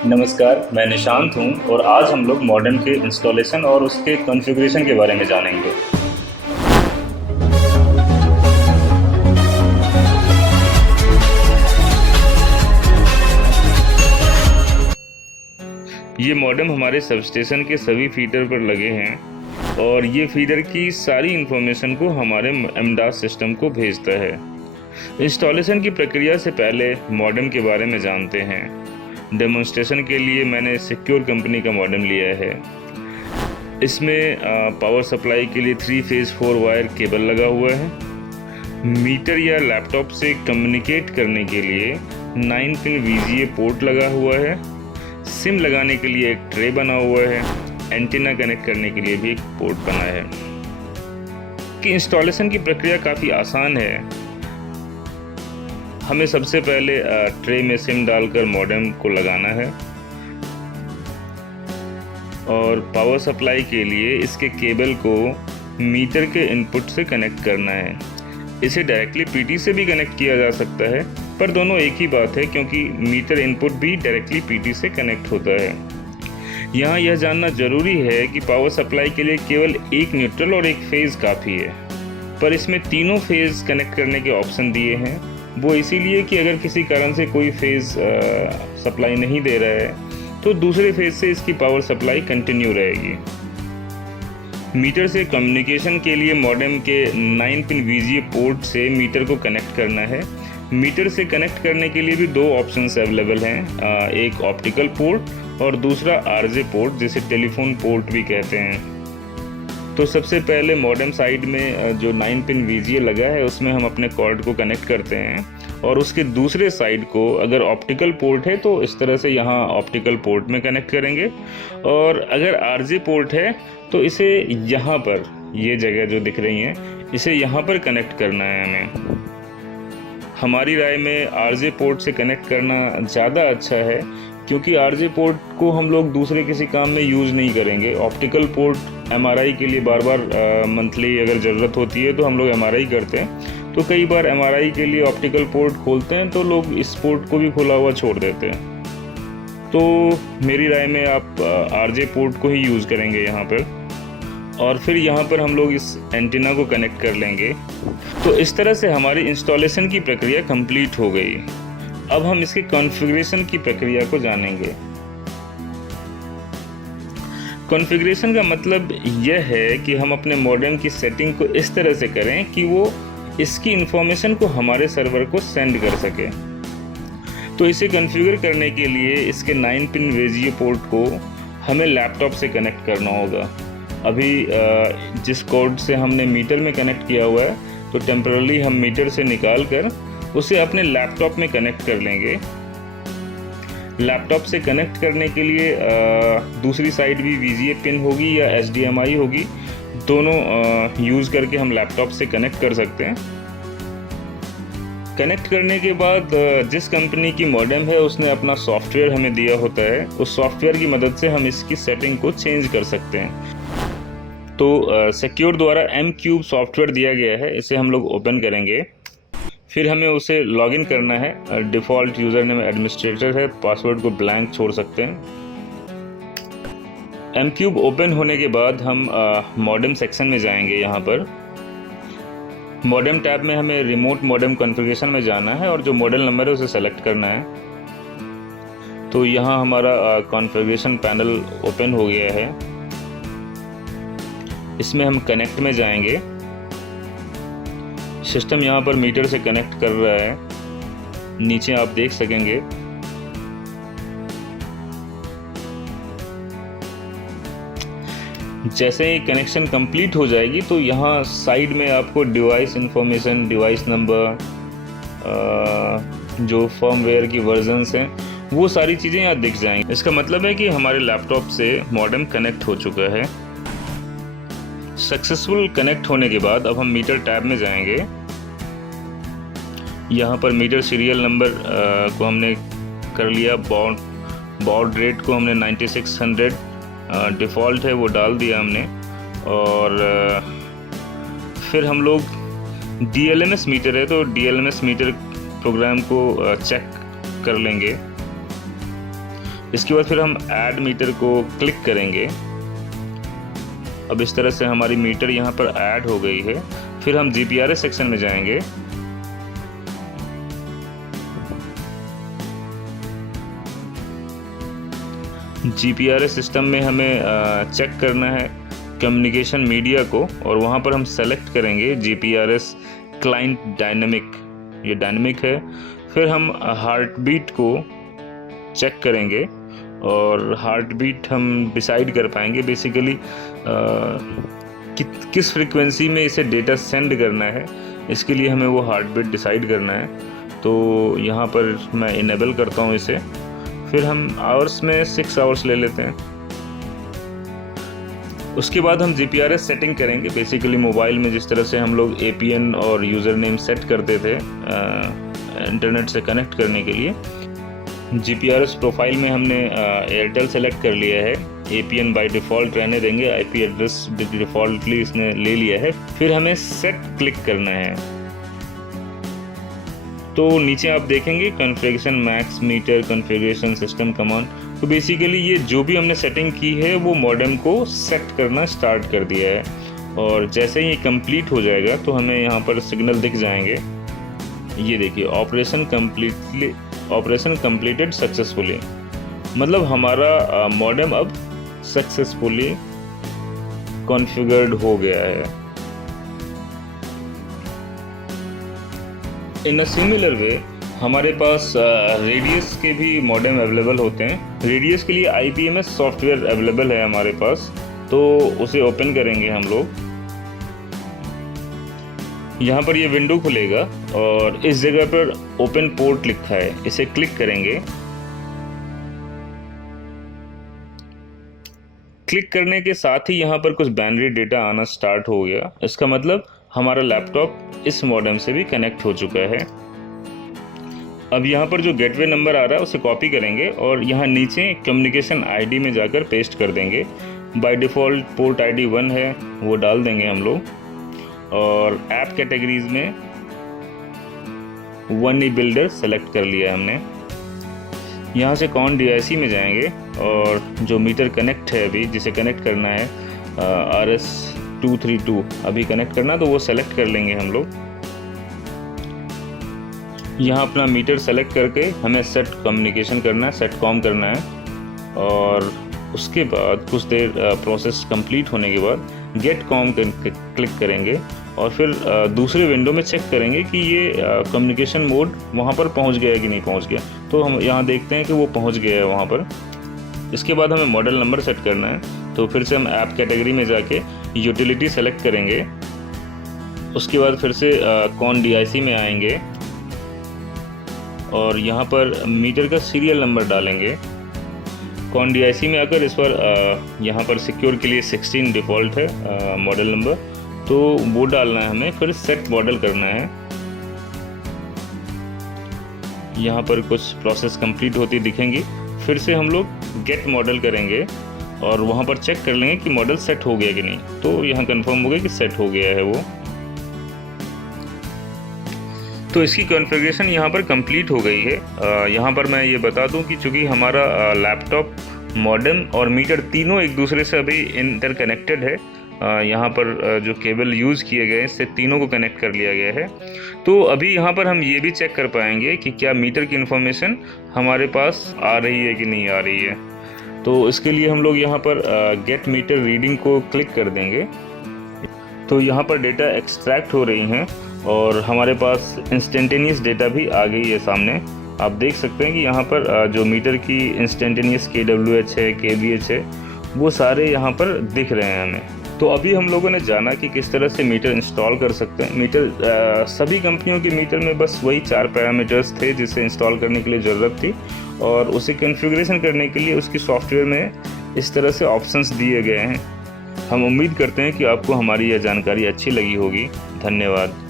नमस्कार, मैं निशांत हूँ और आज हम लोग मॉडेम के इंस्टॉलेशन और उसके कॉन्फ़िगरेशन के बारे में जानेंगे। ये मॉडेम हमारे सबस्टेशन के सभी फीडर पर लगे हैं और ये फीडर की सारी इन्फॉर्मेशन को हमारे एमडास सिस्टम को भेजता है। इंस्टॉलेशन की प्रक्रिया से पहले मॉडेम के बारे में जानते हैं। डेमोन्स्ट्रेशन के लिए मैंने सिक्योर कंपनी का मॉडेम लिया है। इसमें पावर सप्लाई के लिए 3 फेज 4 वायर केबल लगा हुआ है। मीटर या लैपटॉप से कम्युनिकेट करने के लिए 9 पिन VGA पोर्ट लगा हुआ है। सिम लगाने के लिए एक ट्रे बना हुआ है। एंटीना कनेक्ट करने के लिए भी एक पोर्ट बना है। कि इंस्टॉलेशन की प्रक्रिया काफ़ी आसान है। हमें सबसे पहले ट्रे में सिम डालकर मॉडेम को लगाना है और पावर सप्लाई के लिए इसके केबल को मीटर के इनपुट से कनेक्ट करना है। इसे डायरेक्टली PT से भी कनेक्ट किया जा सकता है, पर दोनों एक ही बात है क्योंकि मीटर इनपुट भी डायरेक्टली PT से कनेक्ट होता है। यहाँ यह जानना जरूरी है कि पावर सप्लाई के लिए केवल एक न्यूट्रल और एक फेज काफ़ी है, पर इसमें तीनों फेज कनेक्ट करने के ऑप्शन दिए हैं। वो इसीलिए कि अगर किसी कारण से कोई फेज सप्लाई नहीं दे रहा है तो दूसरे फेज से इसकी पावर सप्लाई कंटिन्यू रहेगी। मीटर से कम्युनिकेशन के लिए मॉडेम के 9 पिन VGA पोर्ट से मीटर को कनेक्ट करना है। मीटर से कनेक्ट करने के लिए भी 2 ऑप्शंस अवेलेबल हैं, एक ऑप्टिकल पोर्ट और दूसरा RJ पोर्ट, जिसे टेलीफोन पोर्ट भी कहते हैं। तो सबसे पहले मॉडेम साइड में जो 9 पिन VGA लगा है उसमें हम अपने कॉर्ड को कनेक्ट करते हैं और उसके दूसरे साइड को अगर ऑप्टिकल पोर्ट है तो इस तरह से यहाँ ऑप्टिकल पोर्ट में कनेक्ट करेंगे, और अगर RJ पोर्ट है तो इसे यहाँ पर, ये जगह जो दिख रही है, इसे यहाँ पर कनेक्ट करना है हमें। हमारी राय में RJ पोर्ट से कनेक्ट करना ज़्यादा अच्छा है क्योंकि RJ पोर्ट को हम लोग दूसरे किसी काम में यूज़ नहीं करेंगे। ऑप्टिकल पोर्ट MRI के लिए बार बार मंथली अगर ज़रूरत होती है तो हम लोग MRI करते हैं, तो कई बार MRI के लिए ऑप्टिकल पोर्ट खोलते हैं तो लोग इस पोर्ट को भी खुला हुआ छोड़ देते हैं। तो मेरी राय में आप RJ पोर्ट को ही यूज़ करेंगे यहाँ पर, और फिर यहाँ पर हम लोग इस एंटीना को कनेक्ट कर लेंगे। तो इस तरह से हमारी इंस्टॉलेशन की प्रक्रिया कंप्लीट हो गई। अब हम इसके कॉन्फ़िगरेशन की प्रक्रिया को जानेंगे। कॉन्फ़िगरेशन का मतलब यह है कि हम अपने मॉडेम की सेटिंग को इस तरह से करें कि वो इसकी इंफॉर्मेशन को हमारे सर्वर को सेंड कर सके। तो इसे कॉन्फ़िगर करने के लिए इसके 9 पिन VGA पोर्ट को हमें लैपटॉप से कनेक्ट करना होगा। अभी जिस कोड से हमने मीटर में कनेक्ट किया हुआ है, तो टेम्पररी हम मीटर से निकाल कर उसे अपने लैपटॉप में कनेक्ट कर लेंगे। लैपटॉप से कनेक्ट करने के लिए दूसरी साइड भी VGA पिन होगी या HDMI होगी, दोनों यूज़ करके हम लैपटॉप से कनेक्ट कर सकते हैं। कनेक्ट करने के बाद जिस कंपनी की मॉडेम है उसने अपना सॉफ्टवेयर हमें दिया होता है, उस सॉफ्टवेयर की मदद से हम इसकी सेटिंग को चेंज कर सकते हैं। तो सिक्योर द्वारा M-Cube सॉफ्टवेयर दिया गया है, इसे हम लोग ओपन करेंगे। फिर हमें उसे लॉगिन करना है। डिफ़ॉल्ट यूज़र नेम एडमिनिस्ट्रेटर है, पासवर्ड को ब्लैंक छोड़ सकते हैं। M-Cube ओपन होने के बाद हम मॉडेम सेक्शन में जाएंगे। यहाँ पर मॉडेम टैब में हमें रिमोट मॉडेम कॉन्फ़िगरेशन में जाना है और जो मॉडल नंबर है उसे सेलेक्ट करना है। तो यहाँ हमारा कॉन्फ़िगरेशन पैनल ओपन हो गया है। इसमें हम कनेक्ट में जाएंगे। सिस्टम यहाँ पर मीटर से कनेक्ट कर रहा है, नीचे आप देख सकेंगे। जैसे ही कनेक्शन कंप्लीट हो जाएगी तो यहाँ साइड में आपको डिवाइस इंफॉर्मेशन, डिवाइस नंबर, जो फर्मवेयर की वर्जन्स हैं, वो सारी चीज़ें यहाँ दिख जाएंगी। इसका मतलब है कि हमारे लैपटॉप से मॉडेम कनेक्ट हो चुका है। सक्सेसफुल कनेक्ट होने के बाद अब हम मीटर टैब में जाएंगे। यहाँ पर मीटर सीरियल नंबर को हमने कर लिया, बॉड रेट को हमने 9600 डिफ़ॉल्ट है वो डाल दिया हमने, और फिर हम लोग DLMS मीटर है तो DLMS मीटर प्रोग्राम को चेक कर लेंगे। इसके बाद फिर हम ऐड मीटर को क्लिक करेंगे। अब इस तरह से हमारी मीटर यहाँ पर ऐड हो गई है। फिर हम GPRS सेक्शन में जाएंगे। GPRS सिस्टम में हमें चेक करना है कम्युनिकेशन मीडिया को, और वहाँ पर हम सेलेक्ट करेंगे GPRS क्लाइंट डायनेमिक, ये डायनेमिक है। फिर हम हार्ट बीट को चेक करेंगे और हार्ट बीट हम डिसाइड कर पाएंगे बेसिकली किस फ्रीक्वेंसी में इसे डेटा सेंड करना है। इसके लिए हमें वो हार्ट बीट डिसाइड करना है। तो यहाँ पर मैं इनेबल करता हूँ इसे। फिर हम आवर्स में 6 आवर्स ले लेते हैं। उसके बाद हम GPRS सेटिंग करेंगे। बेसिकली मोबाइल में जिस तरह से हम लोग APN और यूज़र नेम सेट करते थे इंटरनेट से कनेक्ट करने के लिए, GPRS प्रोफाइल में हमने एयरटेल सेलेक्ट कर लिया है। APN बाय डिफ़ॉल्ट रहने देंगे, IP एड्रेस डिफ़ॉल्टली इसने ले लिया है। फिर हमें सेट क्लिक करना है। तो नीचे आप देखेंगे configuration max meter configuration system command. तो बेसिकली ये जो भी हमने सेटिंग की है वो मॉडेम को सेट करना स्टार्ट कर दिया है। और जैसे ही ये कंप्लीट हो जाएगा तो हमें यहाँ पर सिग्नल दिख जाएंगे। ये देखिए, ऑपरेशन कंप्लीटेड सक्सेसफुली, मतलब हमारा मॉडेम अब सक्सेसफुली कॉन्फ़िगर्ड हो गया है। इन अ सिमिलर वे हमारे पास रेडियस के भी मॉडेम अवेलेबल होते हैं। रेडियस के लिए IPMS सॉफ्टवेयर अवेलेबल है हमारे पास, तो उसे ओपन करेंगे हम लोग। यहाँ पर ये विंडो खुलेगा और इस जगह पर ओपन पोर्ट लिखा है, इसे क्लिक करेंगे। क्लिक करने के साथ ही यहाँ पर कुछ बाइनरी डेटा आना स्टार्ट हो गया। इसका मतलब हमारा लैपटॉप इस मॉडेम से भी कनेक्ट हो चुका है। अब यहाँ पर जो गेटवे नंबर आ रहा है उसे कॉपी करेंगे और यहाँ नीचे कम्युनिकेशन ID में जाकर पेस्ट कर देंगे। बाय डिफ़ॉल्ट पोर्ट ID 1 है, वो डाल देंगे हम लोग। और ऐप कैटेगरीज में 1E बिल्डर सेलेक्ट कर लिया है हमने। यहाँ से कॉन DIC में जाएंगे और जो मीटर कनेक्ट है अभी, जिसे कनेक्ट करना है RS232 अभी कनेक्ट करना, तो वो सेलेक्ट कर लेंगे हम लोग। यहाँ अपना मीटर सेलेक्ट करके हमें सेट कम्युनिकेशन करना है, सेट कॉम करना है। और उसके बाद कुछ देर प्रोसेस कंप्लीट होने के बाद गेट कॉम क्लिक करेंगे और फिर दूसरे विंडो में चेक करेंगे कि ये कम्युनिकेशन मोड वहाँ पर पहुँच गया है कि नहीं पहुँच गया। तो हम यहाँ देखते हैं कि वो पहुँच गया है वहाँ पर। इसके बाद हमें मॉडल नंबर सेट करना है, तो फिर से हम ऐप कैटेगरी में जाके यूटिलिटी सेलेक्ट करेंगे। उसके बाद फिर से कॉन DIC में आएंगे और यहाँ पर मीटर का सीरियल नंबर डालेंगे। कॉन DIC में आकर इस पर यहाँ पर सिक्योर के लिए 16 डिफ़ॉल्ट है मॉडल नंबर, तो वो डालना है हमें। फिर सेट मॉडल करना है। यहाँ पर कुछ प्रोसेस कंप्लीट होती दिखेंगी। फिर से हम लोग गेट मॉडल करेंगे और वहाँ पर चेक कर लेंगे कि मॉडल सेट हो गया कि नहीं। तो यहाँ कंफर्म हो गया कि सेट हो गया है वो। तो इसकी कॉन्फ़िगरेशन यहाँ पर कंप्लीट हो गई है। यहाँ पर मैं ये बता दूँ कि चूँकि हमारा लैपटॉप, मॉडेम और मीटर तीनों एक दूसरे से अभी इंटरकनेक्टेड है। यहाँ पर जो केबल यूज़ किए गए इससे तीनों को कनेक्ट कर लिया गया है। तो अभी यहाँ पर हम ये भी चेक कर पाएंगे कि क्या मीटर की इन्फॉर्मेशन हमारे पास आ रही है कि नहीं आ रही है। तो इसके लिए हम लोग यहाँ पर गेट मीटर रीडिंग को क्लिक कर देंगे। तो यहाँ पर डेटा एक्सट्रैक्ट हो रही हैं और हमारे पास इंस्टेंटेनियस डेटा भी आ गई है सामने। आप देख सकते हैं कि यहाँ पर जो मीटर की इंस्टेंटेनियस kWh है, kVh है, वो सारे यहाँ पर दिख रहे हैं हमें। तो अभी हम लोगों ने जाना कि किस तरह से मीटर इंस्टॉल कर सकते हैं। मीटर सभी कंपनियों के मीटर में बस वही 4 पैरामीटर्स थे जिसे इंस्टॉल करने के लिए ज़रूरत थी, और उसे कॉन्फ़िगरेशन करने के लिए उसकी सॉफ्टवेयर में इस तरह से ऑप्शंस दिए गए हैं। हम उम्मीद करते हैं कि आपको हमारी यह जानकारी अच्छी लगी होगी। धन्यवाद।